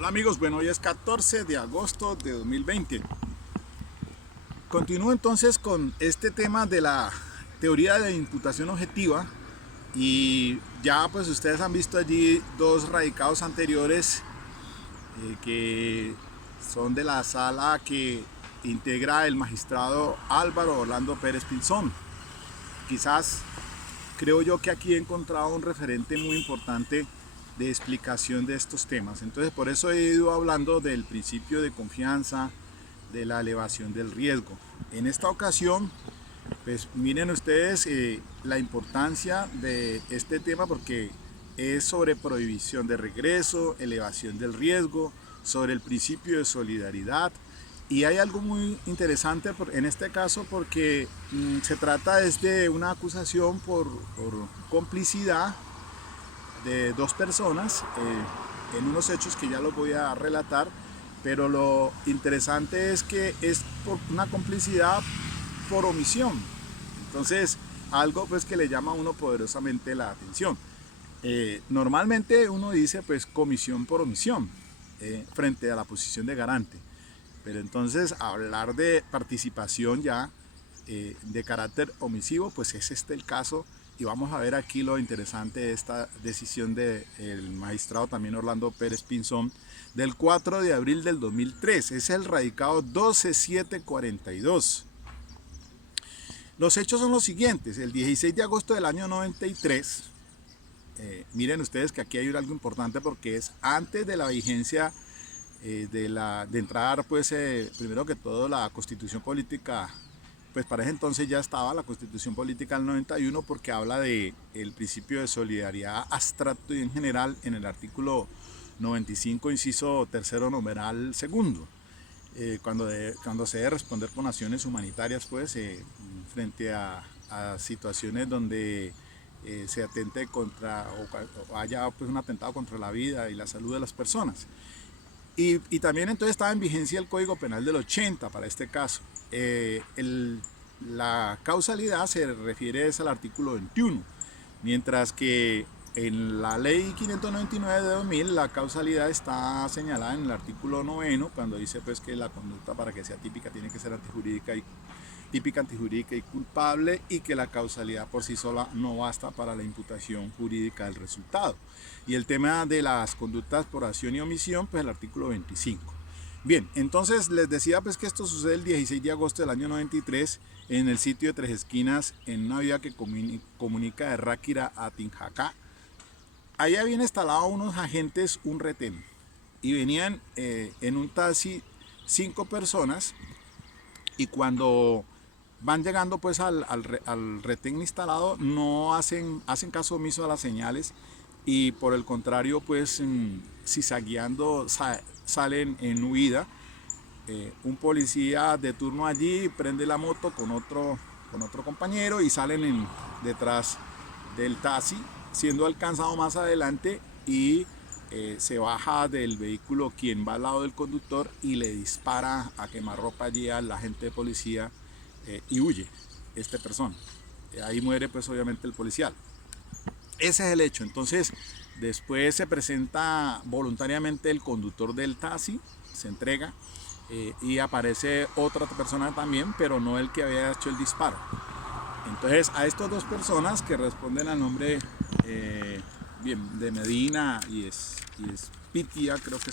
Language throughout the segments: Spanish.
Hola amigos, bueno, hoy es 14 de agosto de 2020. Continúo entonces con este tema de la teoría de imputación objetiva y ya pues ustedes han visto allí dos radicados anteriores que son de la sala que integra el magistrado Álvaro Orlando Pérez Pinzón. Quizás creo yo que aquí he encontrado un referente muy importante de explicación de estos temas. Entonces por eso he ido hablando del principio de confianza, de la elevación del riesgo. En esta ocasión, pues miren ustedes la importancia de este tema porque es sobre prohibición de regreso, elevación del riesgo, sobre el principio de solidaridad. Y hay algo muy interesante en este caso porque se trata de una acusación por complicidad de dos personas en unos hechos que ya los voy a relatar, pero lo interesante es que es por una complicidad por omisión. Entonces, algo pues que le llama a uno poderosamente la atención. Normalmente uno dice pues comisión por omisión frente a la posición de garante, pero entonces hablar de participación ya de carácter omisivo, pues es este el caso. Y vamos a ver aquí lo interesante de esta decisión del magistrado también Orlando Pérez Pinzón del 4 de abril del 2003. Es el radicado 12742. Los hechos son los siguientes. El 16 de agosto del año 93, miren ustedes que aquí hay algo importante porque es antes de la vigencia de entrar, pues primero que todo la constitución política. Pues para ese entonces ya estaba la Constitución Política del 91 porque habla de el principio de solidaridad abstracto y en general en el artículo 95, inciso tercero, numeral segundo. Cuando se debe responder con acciones humanitarias, pues frente a situaciones donde se atente contra o haya pues un atentado contra la vida y la salud de las personas. Y también entonces estaba en vigencia el Código Penal del 80 para este caso. La causalidad se refiere al artículo 21, mientras que en la ley 599 de 2000 la causalidad está señalada en el artículo 9, cuando dice pues que la conducta para que sea típica tiene que ser típica, antijurídica y culpable, y que la causalidad por sí sola no basta para la imputación jurídica del resultado. Y el tema de las conductas por acción y omisión, pues el artículo 25. Bien, entonces les decía pues que esto sucede el 16 de agosto del año 93 en el sitio de Tres Esquinas, en una vía que comunica de Ráquira a Tinjacá. Ahí habían instalado unos agentes un retén y venían en un taxi 5 personas, y cuando van llegando pues al retén instalado no hacen caso omiso a las señales, y por el contrario pues zizagueando salen en huida. Un policía de turno allí prende la moto con otro compañero y salen detrás del taxi, siendo alcanzado más adelante, y se baja del vehículo quien va al lado del conductor y le dispara a quemarropa allí al agente de policía y huye esta persona. Ahí muere pues obviamente el policial. Ese es el hecho. Entonces después se presenta voluntariamente el conductor del taxi, se entrega y aparece otra persona también, pero no el que había hecho el disparo. Entonces a estas dos personas que responden al nombre bien, de Medina y Pitia, creo que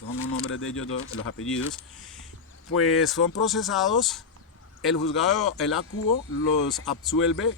son los nombres de ellos dos, los apellidos, pues son procesados. El juzgado, el ACUO, los absuelve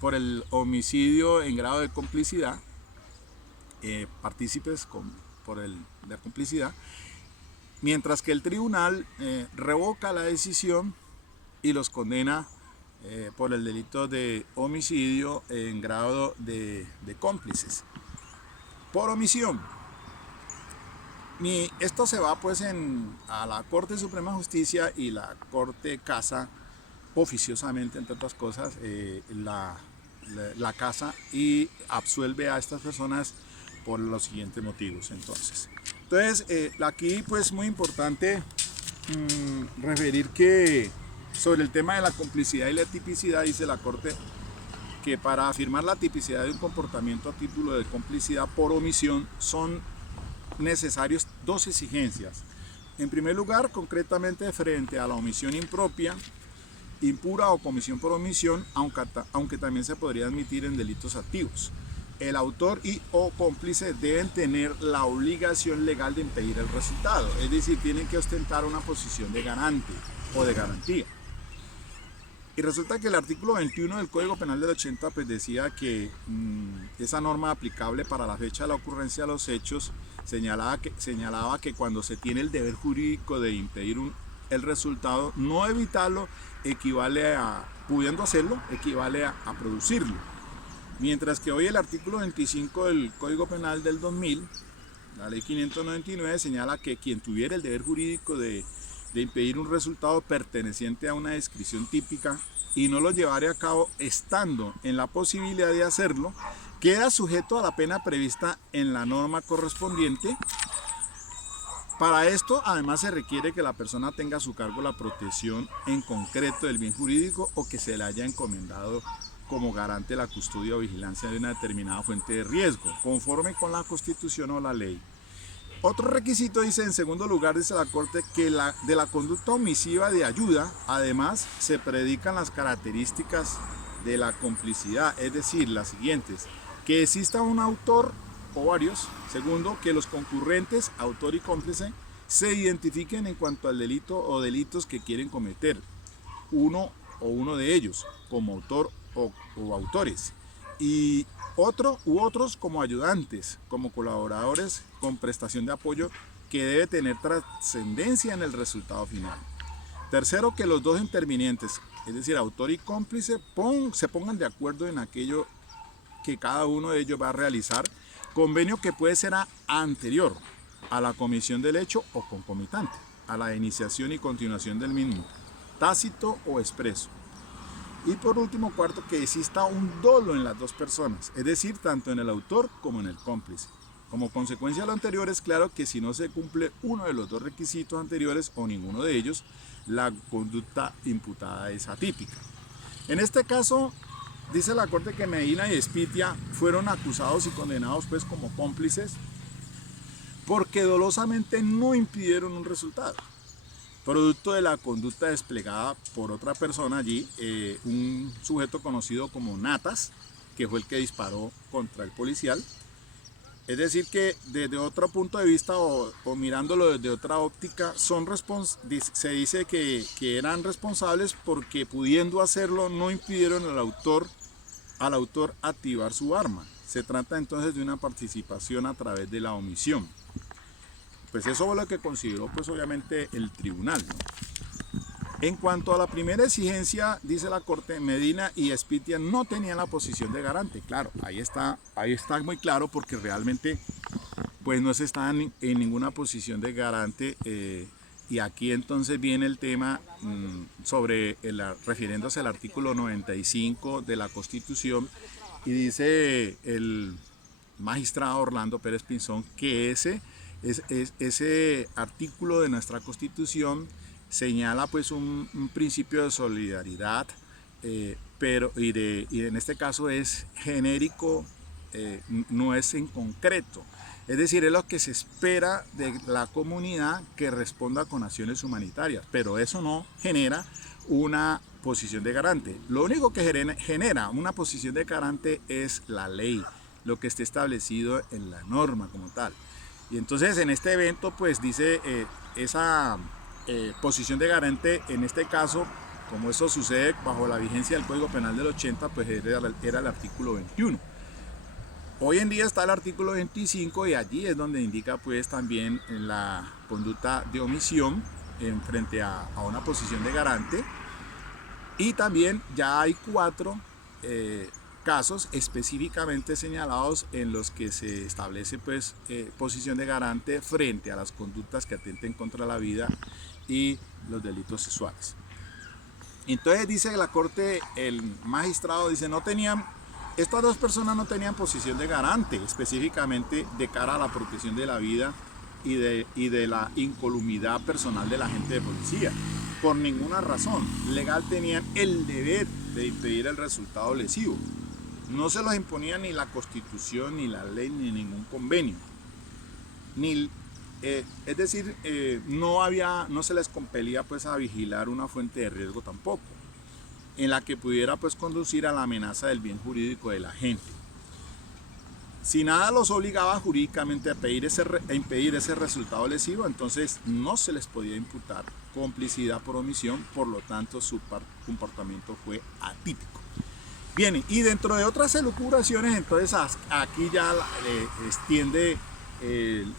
por el homicidio en grado de complicidad, partícipes por la complicidad, mientras que el tribunal revoca la decisión y los condena por el delito de homicidio en grado de cómplices por omisión. Esto se va pues a la Corte Suprema de Justicia, y la Corte casa oficiosamente, entre otras cosas, la casa y absuelve a estas personas por los siguientes motivos. Entonces aquí pues muy importante referir que sobre el tema de la complicidad y la tipicidad, dice la Corte que para afirmar la tipicidad de un comportamiento a título de complicidad por omisión son necesarios dos exigencias. En primer lugar, concretamente frente a la omisión impropia, impura o comisión por omisión, aunque también se podría admitir en delitos activos. El autor y o cómplice deben tener la obligación legal de impedir el resultado, es decir, tienen que ostentar una posición de garante o de garantía. Y resulta que el artículo 21 del Código Penal del 80 pues decía que esa norma aplicable para la fecha de la ocurrencia de los hechos señalaba que cuando se tiene el deber jurídico de impedir el resultado, no evitarlo equivale a, pudiendo hacerlo, equivale a producirlo. Mientras que hoy el artículo 25 del Código Penal del 2000, la ley 599, señala que quien tuviera el deber jurídico de impedir un resultado perteneciente a una descripción típica y no lo llevare a cabo estando en la posibilidad de hacerlo, queda sujeto a la pena prevista en la norma correspondiente. Para esto, además, se requiere que la persona tenga a su cargo la protección en concreto del bien jurídico o que se le haya encomendado como garante la custodia o vigilancia de una determinada fuente de riesgo, conforme con la Constitución o la ley. Otro requisito, dice, en segundo lugar, dice la Corte, que de la conducta omisiva de ayuda, además, se predican las características de la complicidad, es decir, las siguientes: que exista un autor o varios. Segundo, que los concurrentes, autor y cómplice, se identifiquen en cuanto al delito o delitos que quieren cometer, uno de ellos como autor o autores, y otros como ayudantes, como colaboradores con prestación de apoyo que debe tener trascendencia en el resultado final. Tercero, que los dos intervinientes, es decir, autor y cómplice, se pongan de acuerdo en aquello que cada uno de ellos va a realizar, convenio que puede ser anterior a la comisión del hecho o concomitante a la iniciación y continuación del mismo, tácito o expreso. Y por último, cuarto, que exista un dolo en las dos personas, es decir, tanto en el autor como en el cómplice. Como consecuencia de lo anterior, es claro que si no se cumple uno de los dos requisitos anteriores o ninguno de ellos, la conducta imputada es atípica. En este caso, dice la Corte que Medina y Espitia fueron acusados y condenados pues como cómplices porque dolosamente no impidieron un resultado, producto de la conducta desplegada por otra persona allí, un sujeto conocido como Natas, que fue el que disparó contra el policial. Es decir que desde otro punto de vista o mirándolo desde otra óptica, se dice que eran responsables porque, pudiendo hacerlo, no impidieron al autor activar su arma. Se trata entonces de una participación a través de la omisión. Pues eso fue lo que consideró pues obviamente el tribunal, ¿no? En cuanto a la primera exigencia, dice la Corte, Medina y Espitia no tenían la posición de garante. Claro, ahí está muy claro, porque realmente pues no se estaban en ninguna posición de garante, y aquí entonces viene el tema refiriéndose al artículo 95 de la Constitución, y dice el magistrado Orlando Pérez Pinzón que ese artículo de nuestra Constitución señala pues un principio de solidaridad, pero en este caso es genérico, no es en concreto. Es decir, es lo que se espera de la comunidad, que responda con acciones humanitarias, pero eso no genera una posición de garante. Lo único que genera una posición de garante es la ley, lo que esté establecido en la norma como tal. Y entonces en este evento pues dice esa posición de garante, en este caso, como eso sucede bajo la vigencia del Código Penal del 80, pues era el artículo 21. Hoy en día está el artículo 25, y allí es donde indica pues también la conducta de omisión en frente a una posición de garante, y también ya hay 4 casos específicamente señalados en los que se establece pues posición de garante frente a las conductas que atenten contra la vida y los delitos sexuales. Entonces dice la Corte, el magistrado dice, estas dos personas no tenían posición de garante específicamente de cara a la protección de la vida y de la incolumidad personal del agente de policía. Por ninguna razón legal tenían el deber de impedir el resultado lesivo. No se los imponía ni la Constitución, ni la ley, ni ningún convenio. ni, es decir, no se les compelía pues a vigilar una fuente de riesgo tampoco, en la que pudiera pues conducir a la amenaza del bien jurídico de la gente. Si nada los obligaba jurídicamente a impedir ese resultado lesivo, entonces no se les podía imputar complicidad por omisión, por lo tanto su comportamiento fue atípico. Bien, y dentro de otras elucubraciones, entonces aquí ya extiende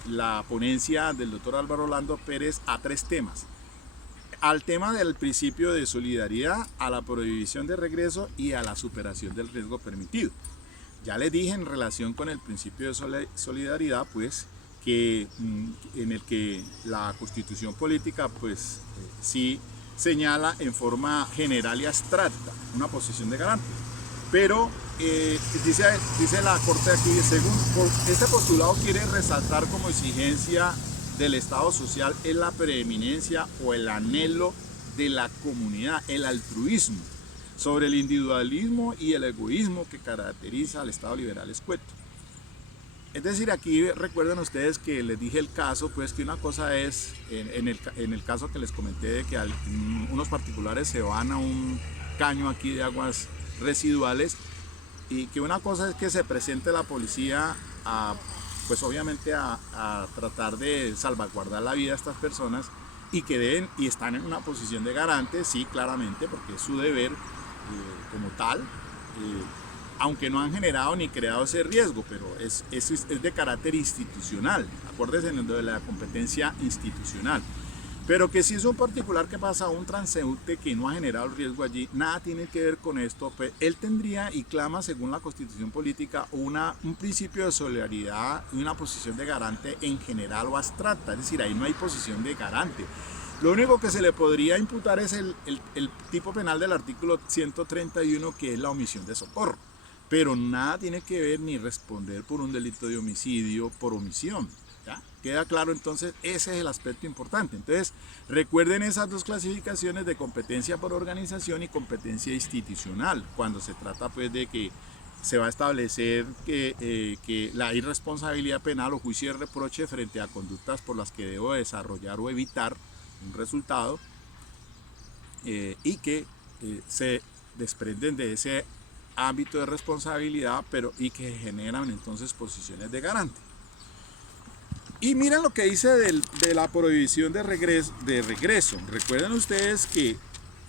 la ponencia del doctor Álvaro Orlando Pérez a 3 temas. Al tema del principio de solidaridad, a la prohibición de regreso y a la superación del riesgo permitido. Ya les dije en relación con el principio de solidaridad, pues, que en el que la Constitución política, pues, sí señala en forma general y abstracta una posición de garante. Pero dice la Corte aquí, según este postulado quiere resaltar como exigencia del Estado social es la preeminencia o el anhelo de la comunidad, el altruismo, sobre el individualismo y el egoísmo que caracteriza al Estado liberal escueto. Es decir, aquí recuerden ustedes que les dije el caso, pues que una cosa es, en el caso que les comenté de que unos particulares se van a un caño aquí de aguas residuales, y que una cosa es que se presente la policía pues obviamente a tratar de salvaguardar la vida de estas personas y que están en una posición de garante, sí, claramente, porque es su deber como tal, aunque no han generado ni creado ese riesgo, pero es de carácter institucional, acuérdense de la competencia institucional. Pero que si es un particular que pasa a un transeúnte que no ha generado el riesgo allí, nada tiene que ver con esto, pues él tendría y clama, según la Constitución política, un principio de solidaridad y una posición de garante en general o abstracta, es decir, ahí no hay posición de garante. Lo único que se le podría imputar es el tipo penal del artículo 131, que es la omisión de socorro, pero nada tiene que ver ni responder por un delito de homicidio por omisión. ¿Ya? Queda claro, entonces ese es el aspecto importante. Entonces recuerden esas 2 clasificaciones de competencia por organización y competencia institucional, cuando se trata pues de que se va a establecer que la irresponsabilidad penal o juicio de reproche frente a conductas por las que debo desarrollar o evitar un resultado y que se desprenden de ese ámbito de responsabilidad, y que generan entonces posiciones de garante. Y miren lo que dice de la prohibición de regreso. Recuerden ustedes que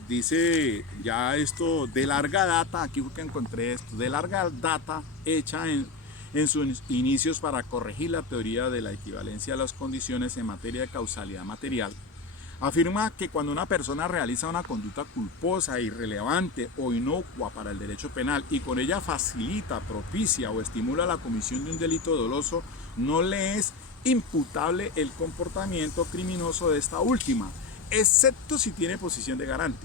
dice ya esto de larga data, aquí fue que encontré esto, de larga data hecha en sus inicios para corregir la teoría de la equivalencia de las condiciones en materia de causalidad material. Afirma que cuando una persona realiza una conducta culposa, irrelevante o inocua para el derecho penal y con ella facilita, propicia o estimula la comisión de un delito doloso, no le es imputable el comportamiento criminoso de esta última, excepto si tiene posición de garante,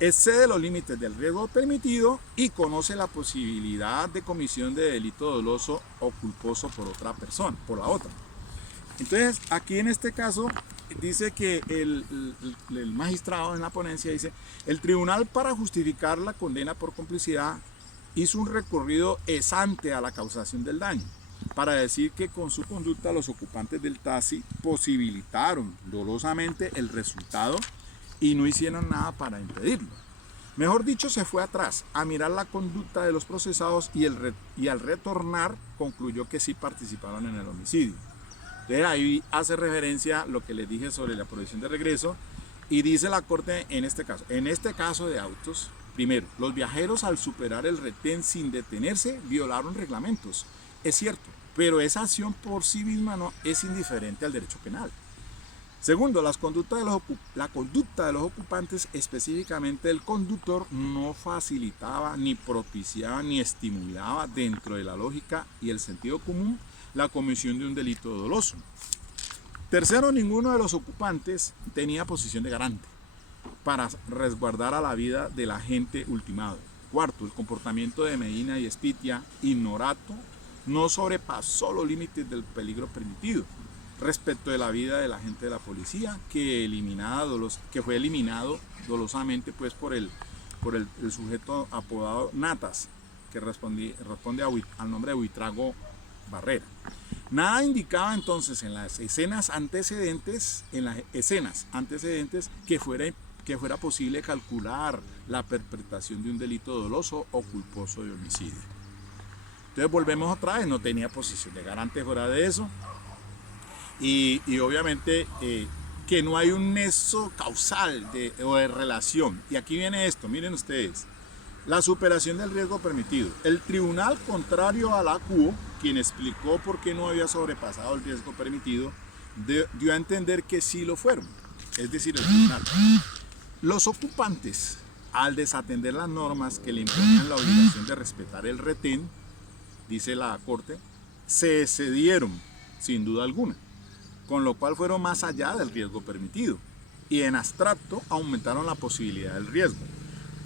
excede los límites del riesgo permitido y conoce la posibilidad de comisión de delito doloso o culposo por otra persona, por la otra. Entonces, aquí en este caso dice que el magistrado en la ponencia dice, el tribunal, para justificar la condena por complicidad, hizo un recorrido ex ante a la causación del daño, para decir que con su conducta los ocupantes del taxi posibilitaron dolosamente el resultado y no hicieron nada para impedirlo. Mejor dicho, se fue atrás a mirar la conducta de los procesados y al retornar concluyó que sí participaron en el homicidio. Entonces ahí hace referencia a lo que les dije sobre la prohibición de regreso, y dice la Corte en este caso de autos, primero, los viajeros al superar el retén sin detenerse violaron reglamentos, es cierto, pero esa acción por sí misma no es indiferente al derecho penal. Segundo, la conducta de los ocupantes, específicamente el conductor, no facilitaba, ni propiciaba, ni estimulaba dentro de la lógica y el sentido común la comisión de un delito doloso. Tercero, ninguno de los ocupantes tenía posición de garante para resguardar a la vida del agente ultimado. Cuarto, el comportamiento de Medina y Espitia, ignorato, no sobrepasó los límites del peligro permitido respecto de la vida del agente de la policía, que fue eliminado dolosamente pues, por el sujeto apodado Natas, que responde al nombre de Buitrago Barrera. Nada indicaba entonces en las escenas antecedentes, que fuera posible calcular la perpetración de un delito doloso o culposo de homicidio. Entonces volvemos otra vez, no tenía posición de garante fuera de eso. Y obviamente que no hay un nexo causal o de relación. Y aquí viene esto, miren ustedes. La superación del riesgo permitido. El tribunal, contrario a la CUO, quien explicó por qué no había sobrepasado el riesgo permitido, dio a entender que sí lo fueron. Es decir, el tribunal. Los ocupantes, al desatender las normas que le imponían la obligación de respetar el retén, dice la Corte, se excedieron, sin duda alguna, con lo cual fueron más allá del riesgo permitido y en abstracto aumentaron la posibilidad del riesgo,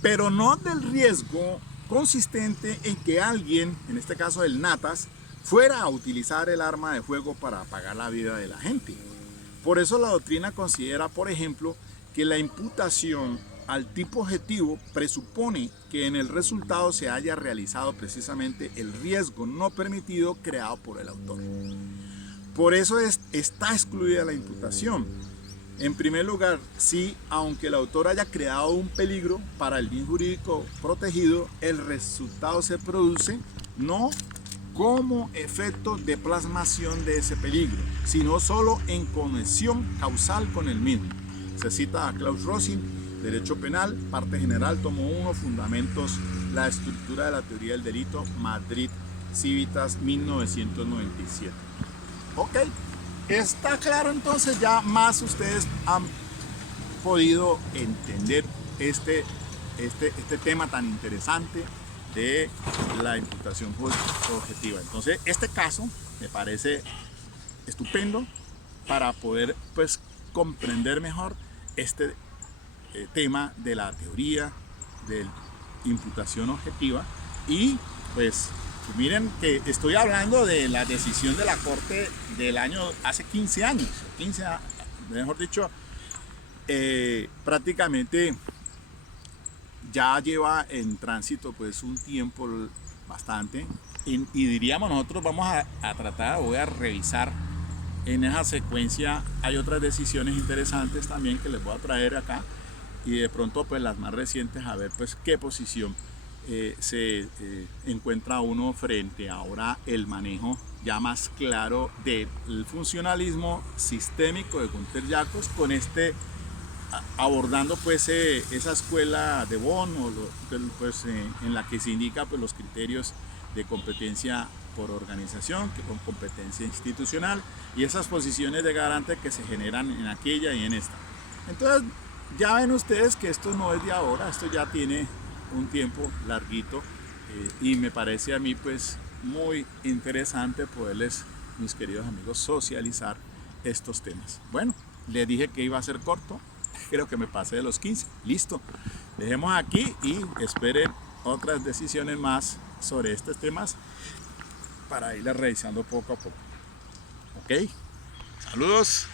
pero no del riesgo consistente en que alguien, en este caso el Natas, fuera a utilizar el arma de fuego para apagar la vida de la gente. Por eso la doctrina considera, por ejemplo, que la imputación al tipo objetivo presupone que en el resultado se haya realizado precisamente el riesgo no permitido creado por el autor. Por eso está excluida la imputación. En primer lugar, si aunque el autor haya creado un peligro para el bien jurídico protegido, el resultado se produce no como efecto de plasmación de ese peligro, sino solo en conexión causal con el mismo. Se cita a Klaus Rossin, Derecho Penal, Parte General, tomo 1, Fundamentos, la estructura de la teoría del delito, Madrid, Civitas, 1997. Ok, está claro, entonces ya más ustedes han podido entender este tema tan interesante de la imputación objetiva. Entonces este caso me parece estupendo para poder pues comprender mejor este tema de la teoría de imputación objetiva. Y pues miren que estoy hablando de la decisión de la Corte del año hace 15 años, mejor dicho, prácticamente ya lleva en tránsito pues un tiempo bastante, y diríamos nosotros vamos a tratar, voy a revisar en esa secuencia. Hay otras decisiones interesantes también que les voy a traer acá, y de pronto pues las más recientes, a ver pues qué posición se encuentra uno frente ahora el manejo ya más claro del funcionalismo sistémico de Gunter Jacobs, con abordando pues esa escuela de Bonn, pues, en la que se indica pues los criterios de competencia por organización, que con competencia institucional, y esas posiciones de garante que se generan en aquella y en esta. Entonces ya ven ustedes que esto no es de ahora, esto ya tiene un tiempo larguito, y me parece a mí pues muy interesante poderles, mis queridos amigos, socializar estos temas. Bueno, les dije que iba a ser corto, creo que me pasé de los 15, listo, dejemos aquí y esperen otras decisiones más sobre estos temas para irlas revisando poco a poco. Ok, saludos.